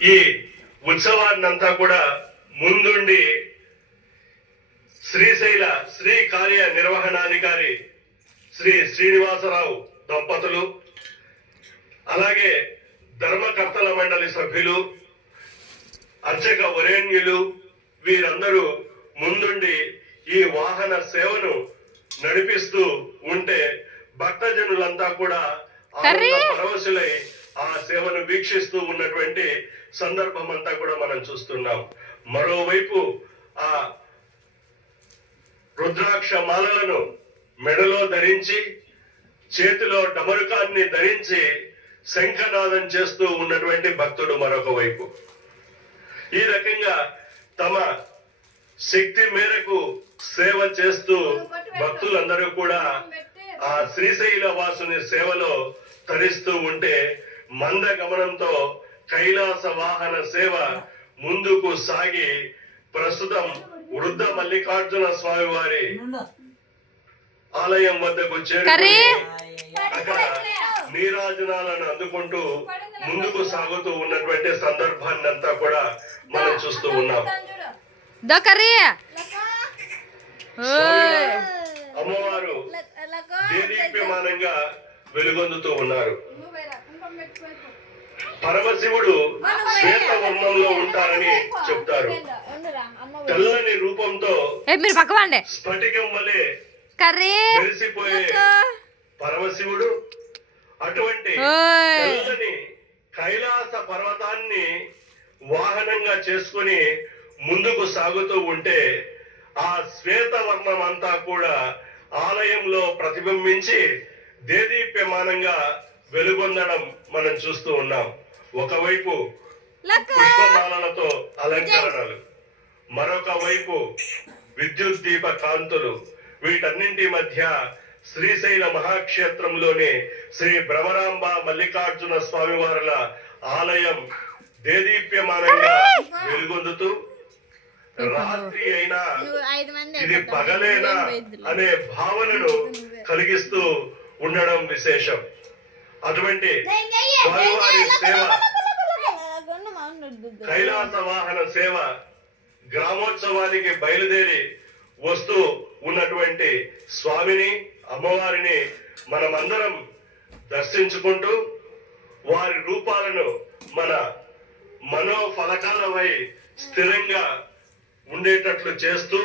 ఈ ఉత్సవాన్నంతా కూడా ముందుండి శ్రీశైల శ్రీ కార్య నిర్వహణాధికారి శ్రీ శ్రీనివాసరావు దంపతులు, అలాగే ధర్మకర్తల మండలి సభ్యులు, అర్చక వరేణ్యులు వీరందరూ ముందుండి ఈ వాహన సేవను నడిపిస్తూ ఉంటే భక్తజనులంతా కూడా పరవశులై ఆ సేవను వీక్షిస్తూ ఉన్నటువంటి సందర్భం అంతా కూడా మనం చూస్తున్నాం. మరోవైపు ఆ రుద్రాక్ష మాలలను మెడలో ధరించి చేతిలో డమరుకాన్ని ధరించి శంఖనాదం చేస్తూ ఉన్నటువంటి భక్తుడు మరొక వైపు. ఈ రకంగా తమ శక్తి మేరకు సేవ చేస్తూ భక్తులందరూ కూడా ఆ శ్రీశైల వాసుని సేవలో తరిస్తూ ఉంటే మంద గమనంతో కైలాస వాహన సేవ ముందుకు సాగి ప్రస్తుతం వృద్ధ మల్లికార్జున స్వామి వారి ఆలయం వద్దకు చేరుకుని అక్కడ నీరాజనాలను అందుకుంటూ ముందుకు సాగుతూ ఉన్నటువంటి సందర్భాన్ని అంతా కూడా మనం చూస్తూ ఉన్నాం. అమ్మవారు దేదీప్యమానంగా వెలుగొందుతూ ఉన్నారు. పరమశివుడు శ్వేత వర్ణంలో ఉంటారని చెప్తారు. తెల్లని రూపంతో స్ఫటికం వలె మెరిసిపోయే పరమశివుడు అటువంటి తెల్లని కైలాస పర్వతాన్ని వాహనంగా చేసుకుని ముందుకు సాగుతూ ఉంటే ఆ శ్వేత వర్ణం అంతా కూడా ఆలయంలో ప్రతిబింబించి దేదీప్యమానంగా వెలుగొందడం మనం చూస్తూ ఉన్నాం. ఒకవైపు పుష్పమాలలతో అలంకరణలు, మరొక వైపు విద్యుత్ దీప కాంతులు. వీటన్నింటి మధ్య శ్రీశైల మహాక్షేత్రంలోని శ్రీ భ్రమరాంబ మల్లికార్జున స్వామి వారుల ఆలయం దేదీప్యమానంగా వెలుగొందుతూ రాత్రి అయినా ఇది పగలేనా అనే భావనను కలిగిస్తూ ఉండడం విశేషం. అటువంటి స్వామివారి సేవ, కైలాస వాహన సేవ గ్రామోత్సవానికి బయలుదేరి వస్తూ ఉన్నటువంటి స్వామిని అమ్మవారిని మనమందరం దర్శించుకుంటూ వారి రూపాలను మన మనోఫలకాలపై స్థిరంగా ఉండేటట్లు చేస్తూ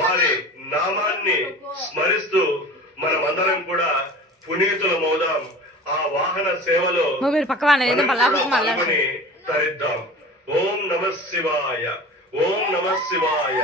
వారి నామాన్ని స్మరిస్తూ మనమందరం కూడా పునీతులమవుదాం. ఆ వాహన సేవలో తరిద్దాం. ఓం నమః శివాయ, ఓం నమః శివాయ.